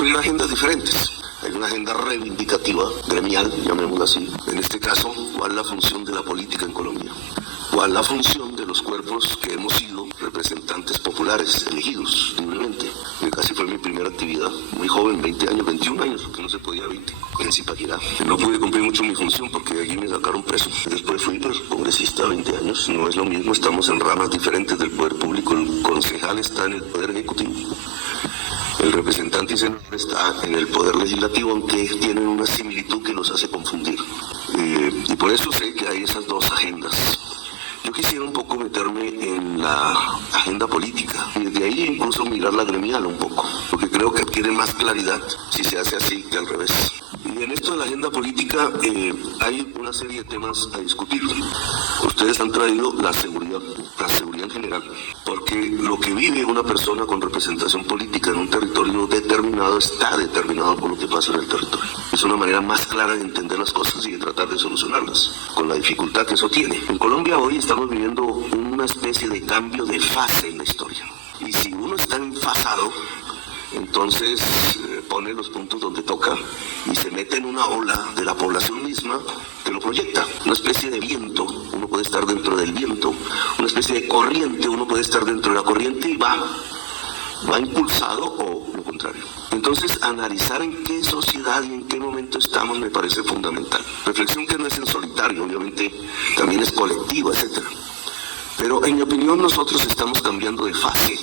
construir agendas diferentes. Hay una agenda reivindicativa, gremial, llamémosla así. En este caso, ¿cuál es la función de la política en Colombia? ¿Cuál es la función de los cuerpos que hemos sido representantes populares, elegidos libremente? Casi fue mi primera actividad, muy joven, 20 años, 21 años, porque no se podía 20, en Zipaquirá. No pude cumplir mucho mi función porque allí me sacaron preso. Después fui congresista 20 años, no es lo mismo, estamos en ramas diferentes del poder público. El concejal está en el poder ejecutivo. El representante y senador está en el poder legislativo, aunque tienen una similitud que los hace confundir. Y por eso sé que hay esas dos agendas. Yo quisiera un poco meterme en la agenda política y desde ahí incluso mirar la gremial un poco, porque creo que adquiere más claridad si se hace así que al revés. Y en esto de la agenda política hay una serie de temas a discutir. Ustedes han traído la seguridad en general, porque lo que vive una persona con representación política en un territorio determinado está determinado por lo que pasa en el territorio. Es una manera más clara de entender las cosas y de tratar de solucionarlas, con la dificultad que eso tiene. En Colombia hoy estamos viviendo una especie de cambio de fase en la historia. Y si uno está enfasado, entonces pone los puntos donde toca y se mete en una ola de la población misma que lo proyecta. Una especie de viento, uno puede estar dentro del viento, una especie de corriente, uno puede estar dentro de la corriente y va impulsado o lo contrario. Entonces, analizar en qué sociedad y en qué momento estamos me parece fundamental. Reflexión que no es en solitario, obviamente también es colectiva, etc. Pero en mi opinión nosotros estamos cambiando de fase.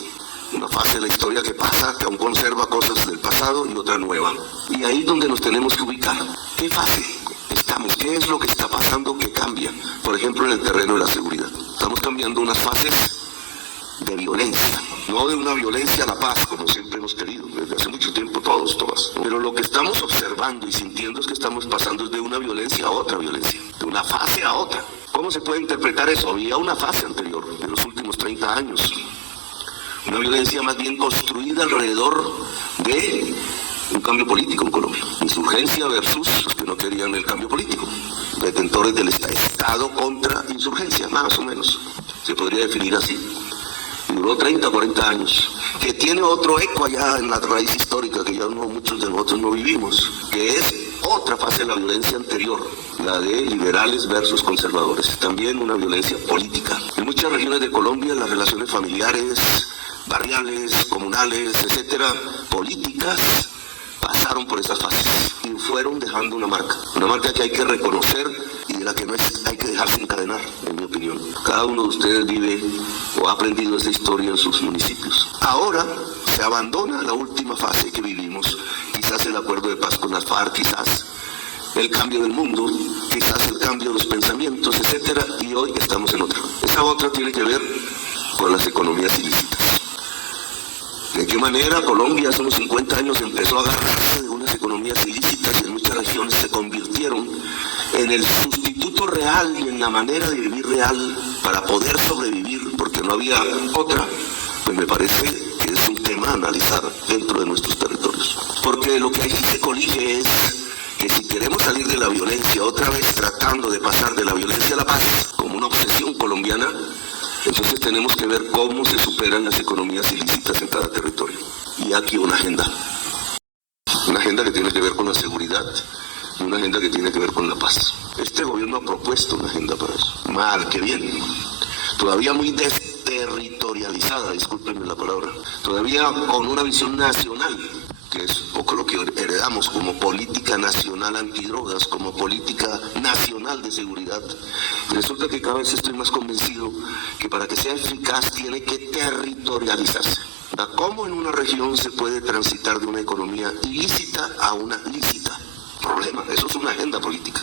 Una fase de la historia que pasa, que aún conserva cosas del pasado y otra nueva. Y ahí es donde nos tenemos que ubicar. ¿Qué fase estamos? ¿Qué es lo que está pasando que cambia? Por ejemplo, en el terreno de la seguridad. Estamos cambiando unas fases de violencia. No de una violencia a la paz, como siempre hemos querido, desde hace mucho tiempo todas. Pero lo que estamos observando y sintiendo es que estamos pasando de una violencia a otra violencia, de una fase a otra. ¿Cómo se puede interpretar eso? Había una fase anterior, de los últimos 30 años. Una violencia más bien construida alrededor de un cambio político en Colombia. Insurgencia versus los que no querían el cambio político. Detentores del Estado contra insurgencia, más o menos. Se podría definir así. Duró 30, 40 años. Que tiene otro eco allá en la raíz histórica que ya muchos de nosotros no vivimos. Que es otra fase de la violencia anterior. La de liberales versus conservadores. También una violencia política. En muchas regiones de Colombia las relaciones familiares, barriales, comunales, etcétera, políticas, pasaron por esas fases y fueron dejando una marca que hay que reconocer y de la que no hay que dejarse encadenar, en mi opinión. Cada uno de ustedes vive o ha aprendido esa historia en sus municipios. Ahora se abandona la última fase que vivimos, quizás el acuerdo de paz con las FARC, quizás el cambio del mundo, quizás el cambio de los pensamientos, etcétera, y hoy estamos en otra. Esa otra tiene que ver con las economías ilícitas. ¿De qué manera Colombia hace unos 50 años empezó a agarrarse de unas economías ilícitas y en muchas regiones se convirtieron en el sustituto real y en la manera de vivir real para poder sobrevivir porque no había otra? Pues me parece que es un tema a analizar dentro de nuestros territorios. Porque lo que allí se colige es que si queremos salir de la violencia, otra vez tratando de pasar de la violencia a la paz, como una obsesión colombiana, entonces tenemos que ver cómo se superan las economías ilícitas en cada territorio. Y aquí una agenda que tiene que ver con la seguridad y una agenda que tiene que ver con la paz. Este gobierno ha propuesto una agenda para eso. Mal que bien. Todavía muy desterritorializada, discúlpenme la palabra. Todavía con una visión nacional, que es un poco lo que heredamos como política nacional antidrogas, como política nacional de seguridad. Resulta que cada vez estoy más convencido que para que sea eficaz tiene que territorializarse. ¿Cómo en una región se puede transitar de una economía ilícita a una lícita? Problema, eso es una agenda política.